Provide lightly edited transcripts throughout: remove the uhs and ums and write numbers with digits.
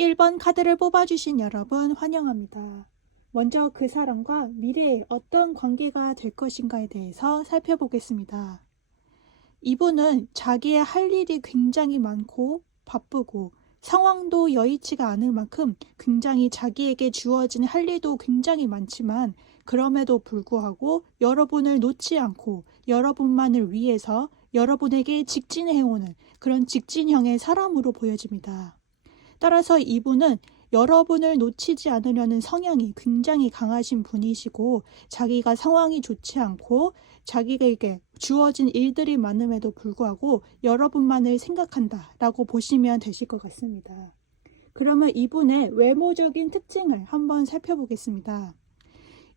1번 카드를 뽑아주신 여러분 환영합니다. 먼저 그 사람과 미래에 어떤 관계가 될 것인가에 대해서 살펴보겠습니다. 이분은 자기의 할 일이 굉장히 많고 바쁘고 상황도 여의치가 않을 만큼 굉장히 자기에게 주어진 할 일도 굉장히 많지만 그럼에도 불구하고 여러분을 놓지 않고 여러분만을 위해서 여러분에게 직진해오는 그런 직진형의 사람으로 보여집니다. 따라서 이분은 여러분을 놓치지 않으려는 성향이 굉장히 강하신 분이시고 자기가 상황이 좋지 않고 자기에게 주어진 일들이 많음에도 불구하고 여러분만을 생각한다 라고 보시면 되실 것 같습니다. 그러면 이분의 외모적인 특징을 한번 살펴보겠습니다.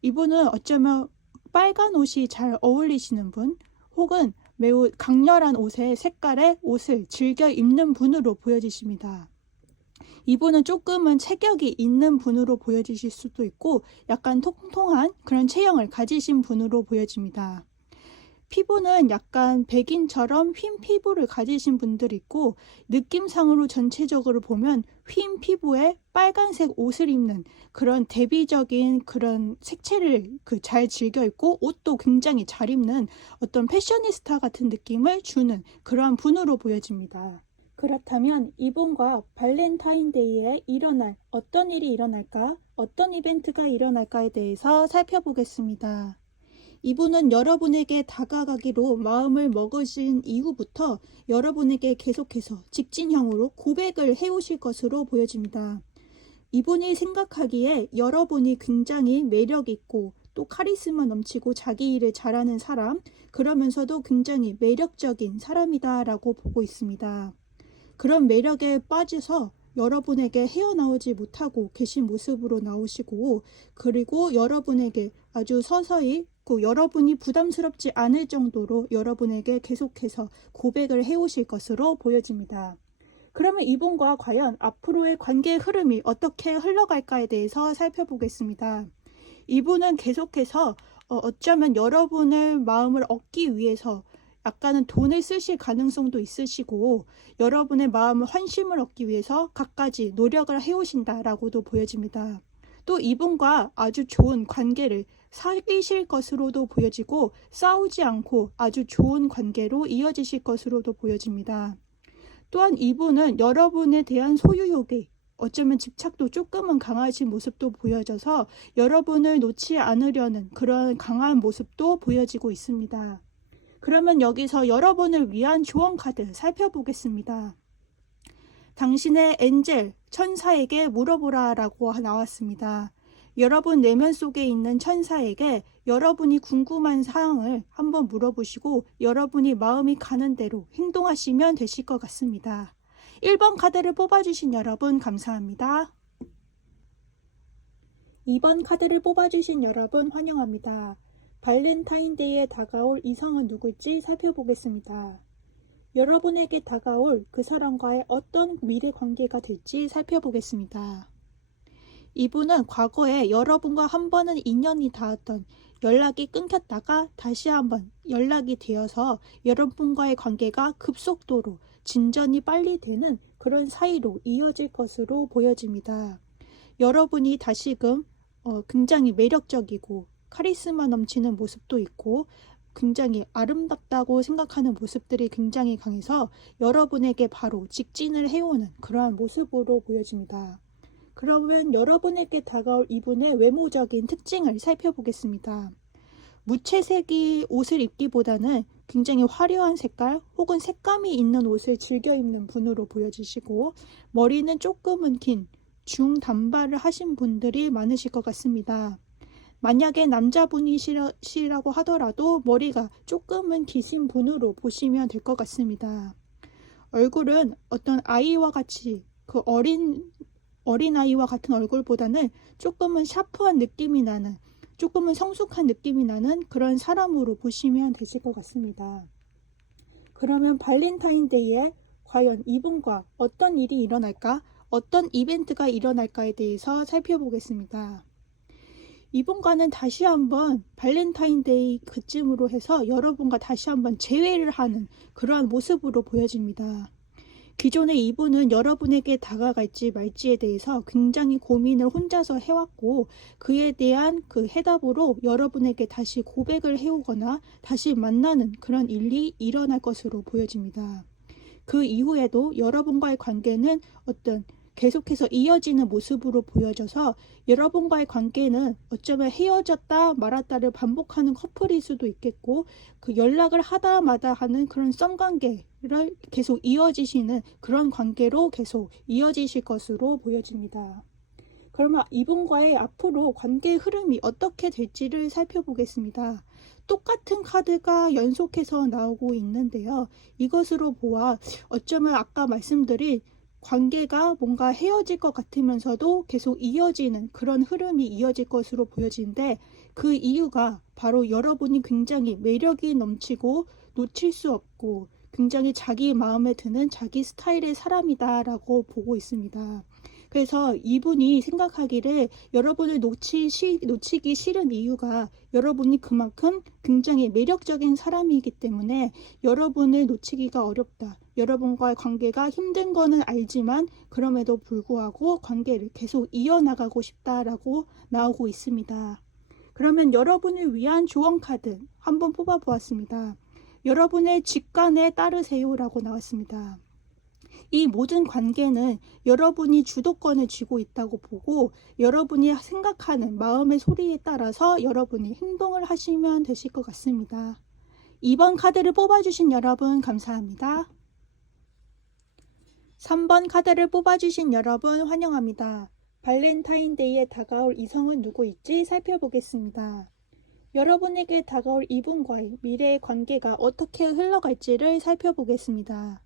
이분은 어쩌면 빨간 옷이 잘 어울리시는 분 혹은 매우 강렬한 옷의 색깔의 옷을 즐겨 입는 분으로 보여지십니다. 이분은 조금은 체격이 있는 분으로 보여지실 수도 있고 약간 통통한 그런 체형을 가지신 분으로 보여집니다. 피부는 약간 백인처럼 휜 피부를 가지신 분들이 있고 느낌상으로 전체적으로 보면 휜 피부에 빨간색 옷을 입는 그런 대비적인 그런 색채를 잘 즐겨 입고 옷도 굉장히 잘 입는 어떤 패셔니스타 같은 느낌을 주는 그러한 분으로 보여집니다. 그렇다면 이분과 발렌타인데이에 일어날 어떤 일이 일어날까? 어떤 이벤트가 일어날까에 대해서 살펴보겠습니다. 이분은 여러분에게 다가가기로 마음을 먹으신 이후부터 여러분에게 계속해서 직진형으로 고백을 해오실 것으로 보여집니다. 이분이 생각하기에 여러분이 굉장히 매력있고 또 카리스마 넘치고 자기 일을 잘하는 사람, 그러면서도 굉장히 매력적인 사람이다 라고 보고 있습니다. 그런 매력에 빠져서 여러분에게 헤어나오지 못하고 계신 모습으로 나오시고 그리고 여러분에게 아주 서서히 여러분이 부담스럽지 않을 정도로 여러분에게 계속해서 고백을 해오실 것으로 보여집니다. 그러면 이분과 과연 앞으로의 관계의 흐름이 어떻게 흘러갈까에 대해서 살펴보겠습니다. 이분은 계속해서 어쩌면 여러분의 마음을 얻기 위해서 약간은 돈을 쓰실 가능성도 있으시고 여러분의 마음을 환심을 얻기 위해서 갖가지 노력을 해오신다라고도 보여집니다. 또 이분과 아주 좋은 관계를 사귀실 것으로도 보여지고 싸우지 않고 아주 좋은 관계로 이어지실 것으로도 보여집니다. 또한 이분은 여러분에 대한 소유욕이 어쩌면 집착도 조금은 강하신 모습도 보여져서 여러분을 놓지 않으려는 그런 강한 모습도 보여지고 있습니다. 그러면 여기서 여러분을 위한 조언 카드 살펴보겠습니다. 당신의 엔젤, 천사에게 물어보라 라고 나왔습니다. 여러분 내면 속에 있는 천사에게 여러분이 궁금한 사항을 한번 물어보시고 여러분이 마음이 가는 대로 행동하시면 되실 것 같습니다. 1번 카드를 뽑아주신 여러분 감사합니다. 2번 카드를 뽑아주신 여러분 환영합니다. 발렌타인데이에 다가올 이성은 누굴지 살펴보겠습니다. 여러분에게 다가올 그 사람과의 어떤 미래 관계가 될지 살펴보겠습니다. 이분은 과거에 여러분과 한 번은 인연이 닿았던 연락이 끊겼다가 다시 한번 연락이 되어서 여러분과의 관계가 급속도로 진전이 빨리 되는 그런 사이로 이어질 것으로 보여집니다. 여러분이 다시금 굉장히 매력적이고 카리스마 넘치는 모습도 있고 굉장히 아름답다고 생각하는 모습들이 굉장히 강해서 여러분에게 바로 직진을 해오는 그러한 모습으로 보여집니다. 그러면 여러분에게 다가올 이분의 외모적인 특징을 살펴보겠습니다. 무채색이 옷을 입기보다는 굉장히 화려한 색깔 혹은 색감이 있는 옷을 즐겨 입는 분으로 보여지시고 머리는 조금은 긴 중단발을 하신 분들이 많으실 것 같습니다. 만약에 남자분이시라고 하더라도 머리가 조금은 기신 분으로 보시면 될 것 같습니다. 얼굴은 어떤 아이와 같이 어린아이와 같은 얼굴보다는 조금은 샤프한 느낌이 나는 조금은 성숙한 느낌이 나는 그런 사람으로 보시면 되실 것 같습니다. 그러면 발렌타인데이에 과연 이분과 어떤 일이 일어날까? 어떤 이벤트가 일어날까에 대해서 살펴보겠습니다. 이분과는 다시 한번 발렌타인데이 그쯤으로 해서 여러분과 다시 한번 재회를 하는 그러한 모습으로 보여집니다. 기존의 이분은 여러분에게 다가갈지 말지에 대해서 굉장히 고민을 혼자서 해왔고, 그에 대한 그 해답으로 여러분에게 다시 고백을 해오거나 다시 만나는 그런 일이 일어날 것으로 보여집니다. 그 이후에도 여러분과의 관계는 계속해서 이어지는 모습으로 보여져서 여러분과의 관계는 어쩌면 헤어졌다 말았다를 반복하는 커플일 수도 있겠고, 그 연락을 하다 마다 하는 그런 썸관계를 계속 이어지시는 그런 관계로 계속 이어지실 것으로 보여집니다. 그러면 이분과의 앞으로 관계의 흐름이 어떻게 될지를 살펴보겠습니다. 똑같은 카드가 연속해서 나오고 있는데요. 이것으로 보아 어쩌면 아까 말씀드린 관계가 뭔가 헤어질 것 같으면서도 계속 이어지는 그런 흐름이 이어질 것으로 보여지는데, 그 이유가 바로 여러분이 굉장히 매력이 넘치고 놓칠 수 없고 굉장히 자기 마음에 드는 자기 스타일의 사람이다라고 보고 있습니다. 그래서 이분이 생각하기를 여러분을 놓치기 싫은 이유가 여러분이 그만큼 굉장히 매력적인 사람이기 때문에 여러분을 놓치기가 어렵다. 여러분과의 관계가 힘든 거는 알지만 그럼에도 불구하고 관계를 계속 이어나가고 싶다라고 나오고 있습니다. 그러면 여러분을 위한 조언 카드 한번 뽑아보았습니다. 여러분의 직관에 따르세요라고 나왔습니다. 이 모든 관계는 여러분이 주도권을 쥐고 있다고 보고, 여러분이 생각하는 마음의 소리에 따라서 여러분이 행동을 하시면 되실 것 같습니다. 2번 카드를 뽑아주신 여러분 감사합니다. 3번 카드를 뽑아주신 여러분 환영합니다. 발렌타인데이에 다가올 이성은 누구일지 살펴보겠습니다. 여러분에게 다가올 이분과의 미래의 관계가 어떻게 흘러갈지를 살펴보겠습니다.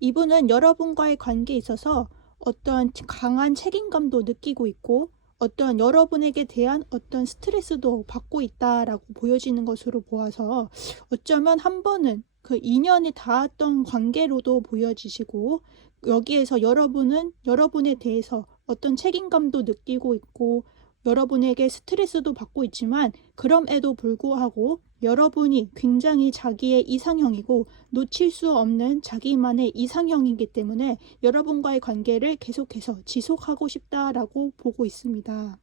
이분은 여러분과의 관계에 있어서 어떤 강한 책임감도 느끼고 있고, 어떤 여러분에게 대한 어떤 스트레스도 받고 있다라고 보여지는 것으로 보아서 어쩌면 한 번은 그 인연이 닿았던 관계로도 보여지시고, 여기에서 여러분은 여러분에 대해서 어떤 책임감도 느끼고 있고 여러분에게 스트레스도 받고 있지만, 그럼에도 불구하고 여러분이 굉장히 자기의 이상형이고 놓칠 수 없는 자기만의 이상형이기 때문에 여러분과의 관계를 계속해서 지속하고 싶다라고 보고 있습니다.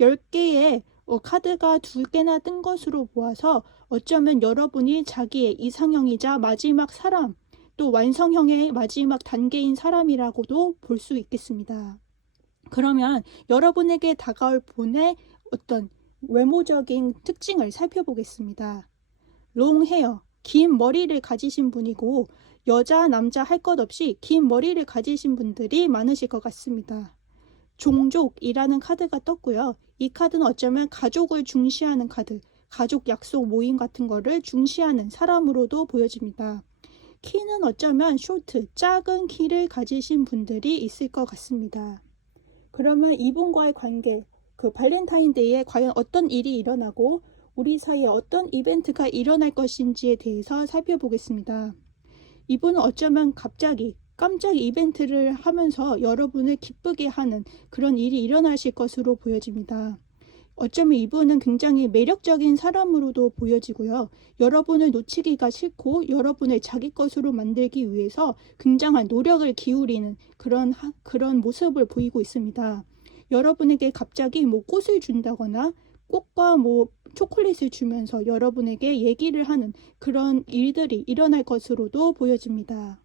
10개의 카드가 2개나 뜬 것으로 보아서 어쩌면 여러분이 자기의 이상형이자 마지막 사람, 또 완성형의 마지막 단계인 사람이라고도 볼 수 있겠습니다. 그러면 여러분에게 다가올 분의 어떤 외모적인 특징을 살펴보겠습니다. 롱 헤어, 긴 머리를 가지신 분이고, 여자, 남자 할 것 없이 긴 머리를 가지신 분들이 많으실 것 같습니다. 종족이라는 카드가 떴고요. 이 카드는 어쩌면 가족을 중시하는 카드, 가족 약속 모임 같은 거를 중시하는 사람으로도 보여집니다. 키는 어쩌면 쇼트, 작은 키를 가지신 분들이 있을 것 같습니다. 그러면 이분과의 관계, 그 발렌타인데이에 과연 어떤 일이 일어나고 우리 사이에 어떤 이벤트가 일어날 것인지에 대해서 살펴보겠습니다. 이분은 어쩌면 갑자기 깜짝 이벤트를 하면서 여러분을 기쁘게 하는 그런 일이 일어나실 것으로 보여집니다. 어쩌면 이분은 굉장히 매력적인 사람으로도 보여지고요. 여러분을 놓치기가 싫고 여러분을 자기 것으로 만들기 위해서 굉장한 노력을 기울이는 그런 모습을 보이고 있습니다. 여러분에게 갑자기 꽃을 준다거나 꽃과 초콜릿을 주면서 여러분에게 얘기를 하는 그런 일들이 일어날 것으로도 보여집니다.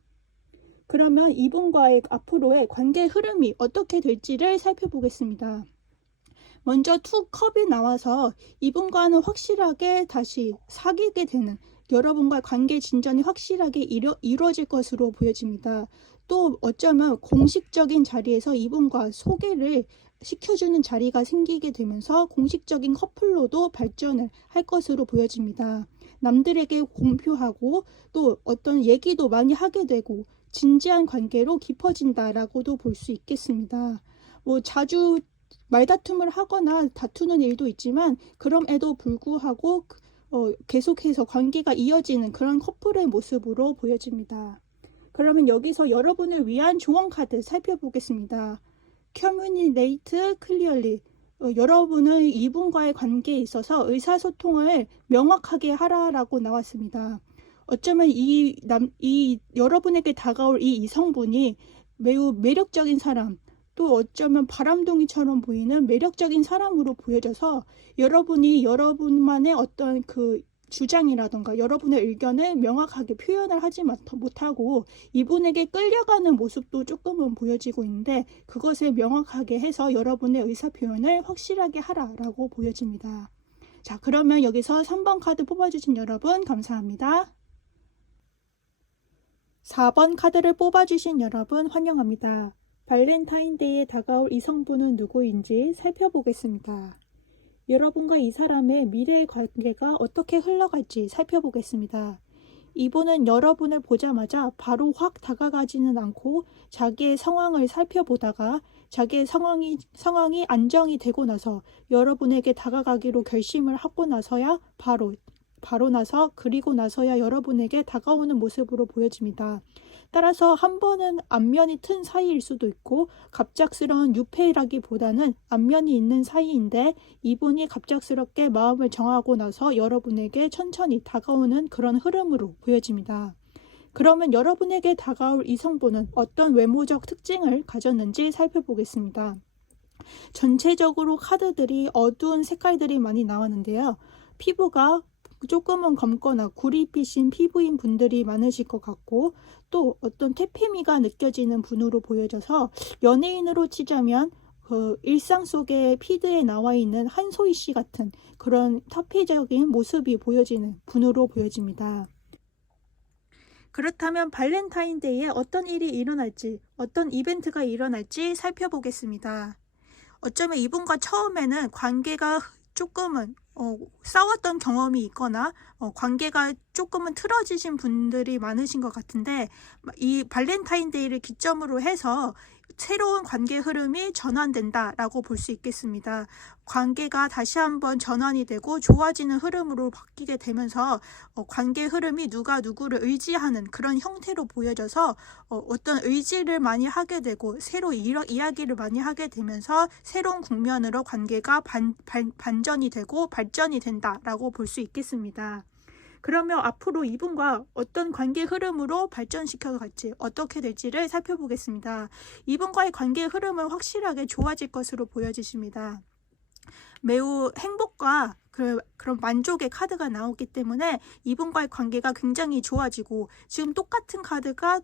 그러면 이분과의 앞으로의 관계 흐름이 어떻게 될지를 살펴보겠습니다. 먼저 2컵이 나와서 이분과는 확실하게 다시 사귀게 되는, 여러분과의 관계 진전이 확실하게 이루어질 것으로 보여집니다. 또 어쩌면 공식적인 자리에서 이분과 소개를 시켜주는 자리가 생기게 되면서 공식적인 커플로도 발전을 할 것으로 보여집니다. 남들에게 공표하고 또 어떤 얘기도 많이 하게 되고 진지한 관계로 깊어진다라고도 볼 수 있겠습니다. 자주 말다툼을 하거나 다투는 일도 있지만 그럼에도 불구하고 계속해서 관계가 이어지는 그런 커플의 모습으로 보여집니다. 그러면 여기서 여러분을 위한 조언 카드 살펴보겠습니다. Communicate clearly. 여러분은 이분과의 관계에 있어서 의사소통을 명확하게 하라라고 나왔습니다. 어쩌면 이 여러분에게 다가올 이 이성분이 매우 매력적인 사람, 또 어쩌면 바람둥이처럼 보이는 매력적인 사람으로 보여져서 여러분이 여러분만의 어떤 그 주장이라던가 여러분의 의견을 명확하게 표현을 하지 못하고 이분에게 끌려가는 모습도 조금은 보여지고 있는데, 그것을 명확하게 해서 여러분의 의사표현을 확실하게 하라라고 보여집니다. 자, 그러면 여기서 3번 카드 뽑아주신 여러분 감사합니다. 4번 카드를 뽑아주신 여러분 환영합니다. 발렌타인데이에 다가올 이성분은 누구인지 살펴보겠습니다. 여러분과 이 사람의 미래의 관계가 어떻게 흘러갈지 살펴보겠습니다. 이분은 여러분을 보자마자 바로 확 다가가지는 않고 자기의 상황을 살펴보다가 자기의 상황이 안정이 되고 나서 여러분에게 다가가기로 결심을 하고 나서야 그리고 나서야 여러분에게 다가오는 모습으로 보여집니다. 따라서 한 번은 안면이 튼 사이일 수도 있고 갑작스러운 유폐라기보다는 안면이 있는 사이인데 이분이 갑작스럽게 마음을 정하고 나서 여러분에게 천천히 다가오는 그런 흐름으로 보여집니다. 그러면 여러분에게 다가올 이성분은 어떤 외모적 특징을 가졌는지 살펴보겠습니다. 전체적으로 카드들이 어두운 색깔들이 많이 나왔는데요. 피부가 조금은 검거나 구릿빛인 피부인 분들이 많으실 것 같고, 또 어떤 퇴폐미가 느껴지는 분으로 보여져서 연예인으로 치자면 그 일상 속의 피드에 나와 있는 한소희 씨 같은 그런 터피적인 모습이 보여지는 분으로 보여집니다. 그렇다면 발렌타인데이에 어떤 일이 일어날지, 어떤 이벤트가 일어날지 살펴보겠습니다. 어쩌면 이분과 처음에는 관계가 조금은 싸웠던 경험이 있거나 관계가 조금은 틀어지신 분들이 많으신 것 같은데, 이 발렌타인데이를 기점으로 해서 새로운 관계 흐름이 전환된다라고 볼 수 있겠습니다. 관계가 다시 한번 전환이 되고 좋아지는 흐름으로 바뀌게 되면서 관계 흐름이 누가 누구를 의지하는 그런 형태로 보여져서 어떤 의지를 많이 하게 되고 새로 이야기를 많이 하게 되면서 새로운 국면으로 관계가 반전이 되고 발전이 된다라고 볼 수 있겠습니다. 그러면 앞으로 이분과 어떤 관계 흐름으로 발전시켜 갈지, 어떻게 될지를 살펴보겠습니다. 이분과의 관계 흐름은 확실하게 좋아질 것으로 보여지십니다. 매우 행복과 그런 만족의 카드가 나오기 때문에 이분과의 관계가 굉장히 좋아지고, 지금 똑같은 카드가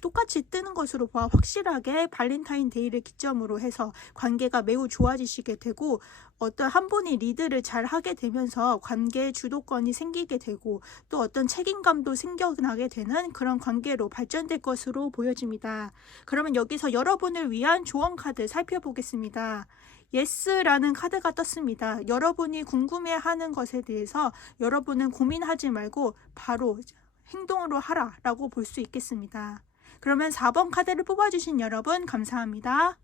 똑같이 뜨는 것으로 봐 확실하게 발렌타인데이를 기점으로 해서 관계가 매우 좋아지시게 되고, 어떤 한 분이 리드를 잘 하게 되면서 관계의 주도권이 생기게 되고 또 어떤 책임감도 생겨나게 되는 그런 관계로 발전될 것으로 보여집니다. 그러면 여기서 여러분을 위한 조언 카드 살펴보겠습니다. 예스라는 카드가 떴습니다. 여러분이 궁금해하는 것에 대해서 여러분은 고민하지 말고 바로 행동으로 하라라고 볼 수 있겠습니다. 그러면 4번 카드를 뽑아주신 여러분 감사합니다.